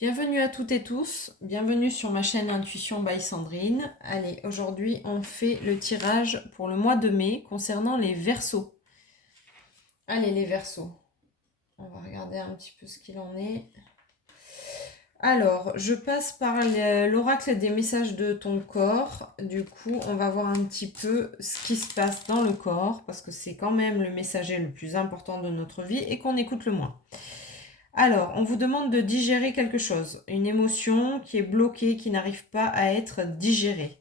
Bienvenue à toutes et tous, bienvenue sur ma chaîne Intuition by Sandrine. Allez, aujourd'hui on fait le tirage pour le mois de mai concernant les Verseaux. Allez les Verseaux, on va regarder un petit peu ce qu'il en est. Alors, je passe par l'oracle des messages de ton corps. Du coup, on va voir un petit peu ce qui se passe dans le corps parce que c'est quand même le messager le plus important de notre vie et qu'on écoute le moins. Alors, on vous demande de digérer quelque chose, une émotion qui est bloquée, qui n'arrive pas à être digérée.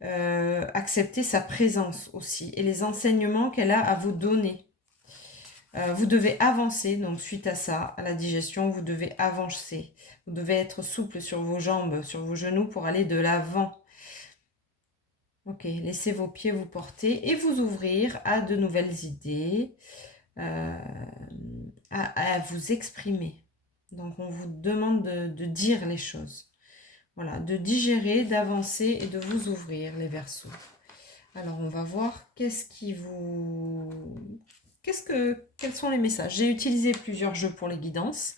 Accepter sa présence aussi et les enseignements qu'elle a à vous donner. Vous devez avancer, donc suite à ça, à la digestion, vous devez avancer. Vous devez être souple sur vos jambes, sur vos genoux pour aller de l'avant. Ok, laissez vos pieds vous porter et vous ouvrir à de nouvelles idées, à vous exprimer. Donc on vous demande de dire les choses. Voilà, de digérer, d'avancer et de vous ouvrir les Verseaux. Alors on va voir quels sont les messages. J'ai utilisé plusieurs jeux pour les guidances.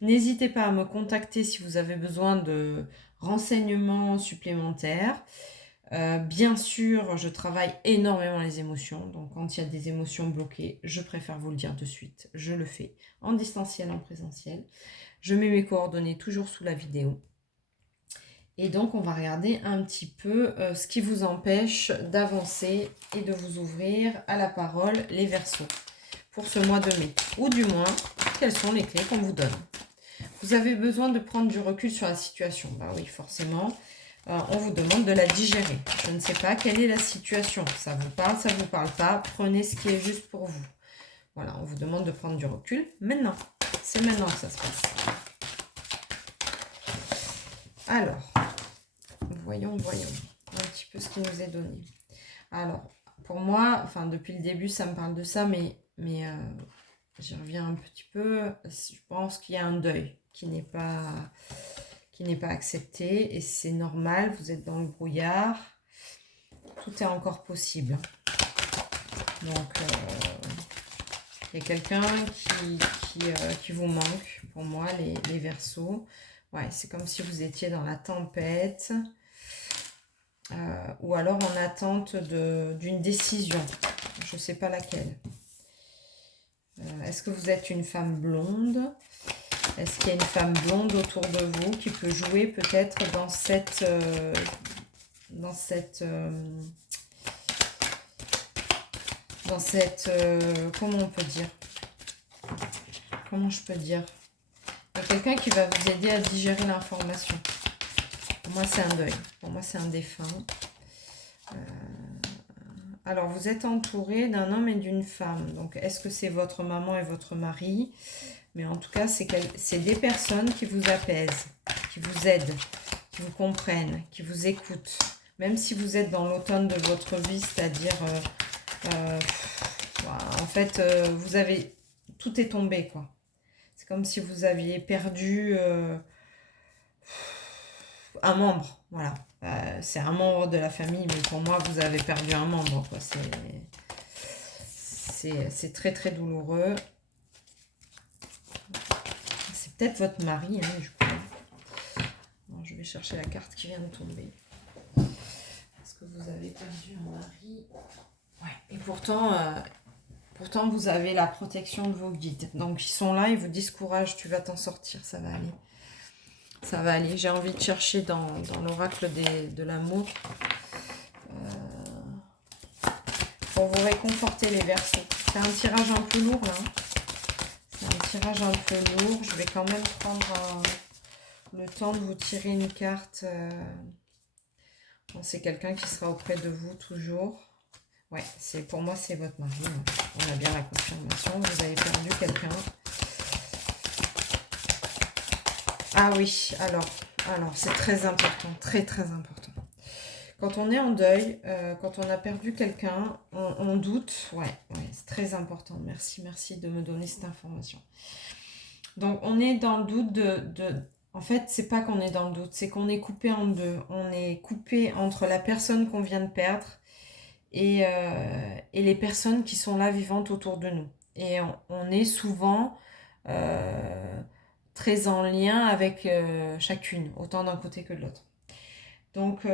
N'hésitez pas à me contacter si vous avez besoin de renseignements supplémentaires. Bien sûr, je travaille énormément les émotions. Donc quand il y a des émotions bloquées, je préfère vous le dire de suite. Je le fais en distanciel, en présentiel. Je mets mes coordonnées toujours sous la vidéo. Et donc, on va regarder un petit peu ce qui vous empêche d'avancer et de vous ouvrir à la parole, les Verseaux, pour ce mois de mai. Ou du moins, quelles sont les clés qu'on vous donne. Vous avez besoin de prendre du recul sur la situation. Bah oui, forcément, on vous demande de la digérer. Je ne sais pas quelle est la situation. Ça vous parle, ça ne vous parle pas. Prenez ce qui est juste pour vous. Voilà, on vous demande de prendre du recul maintenant. C'est maintenant que ça se passe. Alors, voyons un petit peu ce qui nous est donné. Alors, pour moi, enfin depuis le début, ça me parle de ça, mais j'y reviens un petit peu. Je pense qu'il y a un deuil qui n'est pas accepté et c'est normal. Vous êtes dans le brouillard. Tout est encore possible. Donc, il y a quelqu'un qui vous manque. Pour moi, les Verseaux. Ouais, c'est comme si vous étiez dans la tempête. Ou alors en attente d'une décision. Je ne sais pas laquelle. Est-ce que vous êtes une femme blonde? Est-ce qu'il y a une femme blonde autour de vous qui peut jouer peut-être dans cette comment on peut dire? Comment je peux dire? Il y a quelqu'un qui va vous aider à digérer l'information. Pour moi, c'est un deuil. Pour moi, c'est un défunt. Alors, vous êtes entouré d'un homme et d'une femme. Donc, est-ce que c'est votre maman et votre mari? Mais en tout cas, c'est des personnes qui vous apaisent, qui vous aident, qui vous comprennent, qui vous écoutent. Même si vous êtes dans l'automne de votre vie, c'est-à-dire, en fait, vous avez... Tout est tombé, quoi. C'est comme si vous aviez perdu un membre, voilà. C'est un membre de la famille, mais pour moi, vous avez perdu un membre, quoi. C'est très, très douloureux. C'est peut-être votre mari, hein, du coup. Alors, je vais chercher la carte qui vient de tomber. Est-ce que vous avez perdu un mari? Ouais. Et pourtant, vous avez la protection de vos guides. Donc, ils sont là, ils vous disent courage, tu vas t'en sortir, ça va aller. Ça va aller. J'ai envie de chercher dans l'oracle de l'amour pour vous réconforter les Verseaux. C'est un tirage un peu lourd, là. C'est un tirage un peu lourd. Je vais quand même prendre le temps de vous tirer une carte. Bon, c'est quelqu'un qui sera auprès de vous toujours. Ouais, pour moi, c'est votre mari. On a bien la confirmation. Vous avez perdu quelqu'un. Ah oui, alors c'est très important, très très important. Quand on est en deuil, quand on a perdu quelqu'un, on doute. Ouais, c'est très important. Merci de me donner cette information. Donc, on est dans le doute En fait, c'est pas qu'on est dans le doute, c'est qu'on est coupé en deux. On est coupé entre la personne qu'on vient de perdre et les personnes qui sont là vivantes autour de nous. Et on est souvent très en lien avec chacune, autant d'un côté que de l'autre. Donc,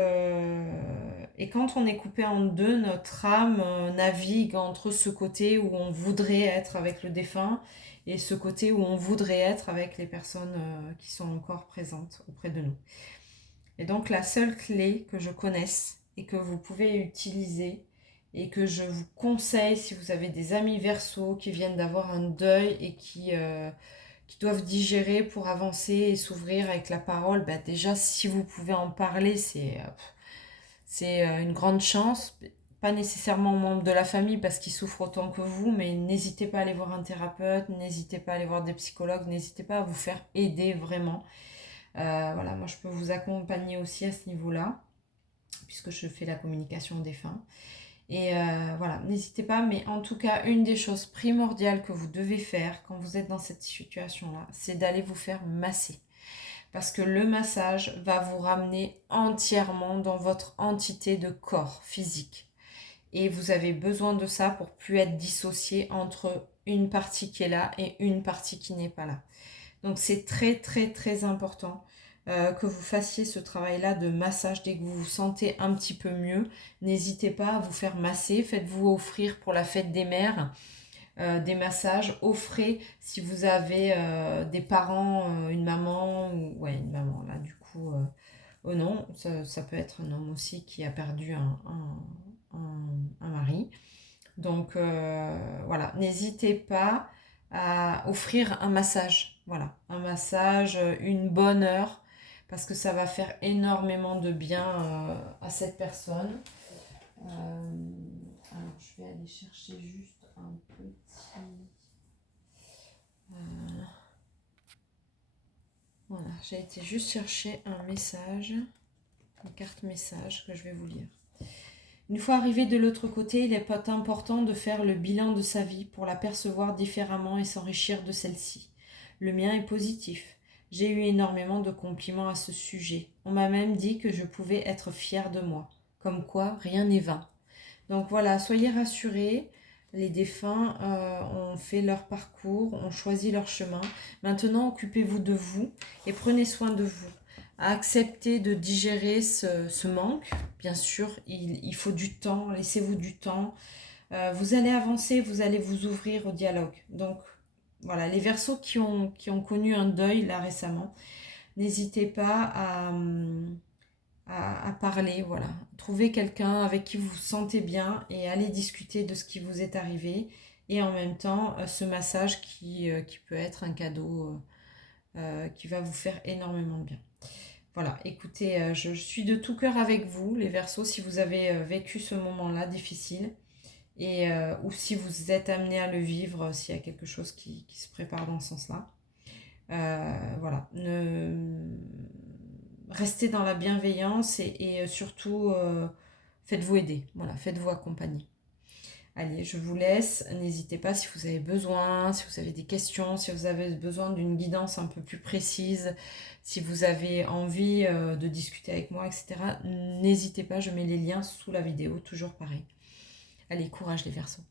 et quand on est coupé en deux, notre âme navigue entre ce côté où on voudrait être avec le défunt et ce côté où on voudrait être avec les personnes qui sont encore présentes auprès de nous. Et donc la seule clé que je connaisse et que vous pouvez utiliser et que je vous conseille si vous avez des amis Verseaux qui viennent d'avoir un deuil et qui doivent digérer pour avancer et s'ouvrir avec la parole, bah déjà si vous pouvez en parler, c'est une grande chance. Pas nécessairement aux membres de la famille parce qu'ils souffrent autant que vous, mais n'hésitez pas à aller voir un thérapeute, n'hésitez pas à aller voir des psychologues, n'hésitez pas à vous faire aider vraiment. Voilà, moi je peux vous accompagner aussi à ce niveau-là, puisque je fais la communication aux défunts. Et voilà, n'hésitez pas, mais en tout cas, une des choses primordiales que vous devez faire quand vous êtes dans cette situation-là, c'est d'aller vous faire masser. Parce que le massage va vous ramener entièrement dans votre entité de corps physique. Et vous avez besoin de ça pour plus être dissocié entre une partie qui est là et une partie qui n'est pas là. Donc c'est très très très important que vous fassiez ce travail-là de massage dès que vous vous sentez un petit peu mieux. N'hésitez pas à vous faire masser, faites-vous offrir pour la fête des mères des massages. Offrez si vous avez des parents, une maman, ou ouais une maman là du coup, oh non, ça peut être un homme aussi qui a perdu un mari. Donc voilà, n'hésitez pas à offrir un massage. Voilà, un massage, une bonne heure, parce que ça va faire énormément de bien à cette personne. Alors, je vais aller chercher juste un petit... voilà, j'ai été juste chercher un message, une carte message que je vais vous lire. Une fois arrivé de l'autre côté, il est important de faire le bilan de sa vie pour la percevoir différemment et s'enrichir de celle-ci. Le mien est positif. J'ai eu énormément de compliments à ce sujet. On m'a même dit que je pouvais être fière de moi. Comme quoi, rien n'est vain. Donc voilà, soyez rassurés. Les défunts ont fait leur parcours, ont choisi leur chemin. Maintenant, occupez-vous de vous et prenez soin de vous. Acceptez de digérer ce manque. Bien sûr, il faut du temps, laissez-vous du temps. Vous allez avancer, vous allez vous ouvrir au dialogue. Donc voilà, les Verseaux qui ont connu un deuil là récemment, n'hésitez pas à parler, voilà. Trouvez quelqu'un avec qui vous vous sentez bien et allez discuter de ce qui vous est arrivé. Et en même temps, ce massage qui peut être un cadeau qui va vous faire énormément de bien. Voilà, écoutez, je suis de tout cœur avec vous, les Verseaux, si vous avez vécu ce moment-là difficile. Et, ou si vous êtes amené à le vivre, s'il y a quelque chose qui se prépare dans ce sens-là. Voilà, restez dans la bienveillance et surtout faites-vous aider, voilà, faites-vous accompagner. Allez, je vous laisse, n'hésitez pas si vous avez besoin, si vous avez des questions, si vous avez besoin d'une guidance un peu plus précise, si vous avez envie de discuter avec moi, etc. N'hésitez pas, je mets les liens sous la vidéo, toujours pareil. Allez, courage les Verseaux.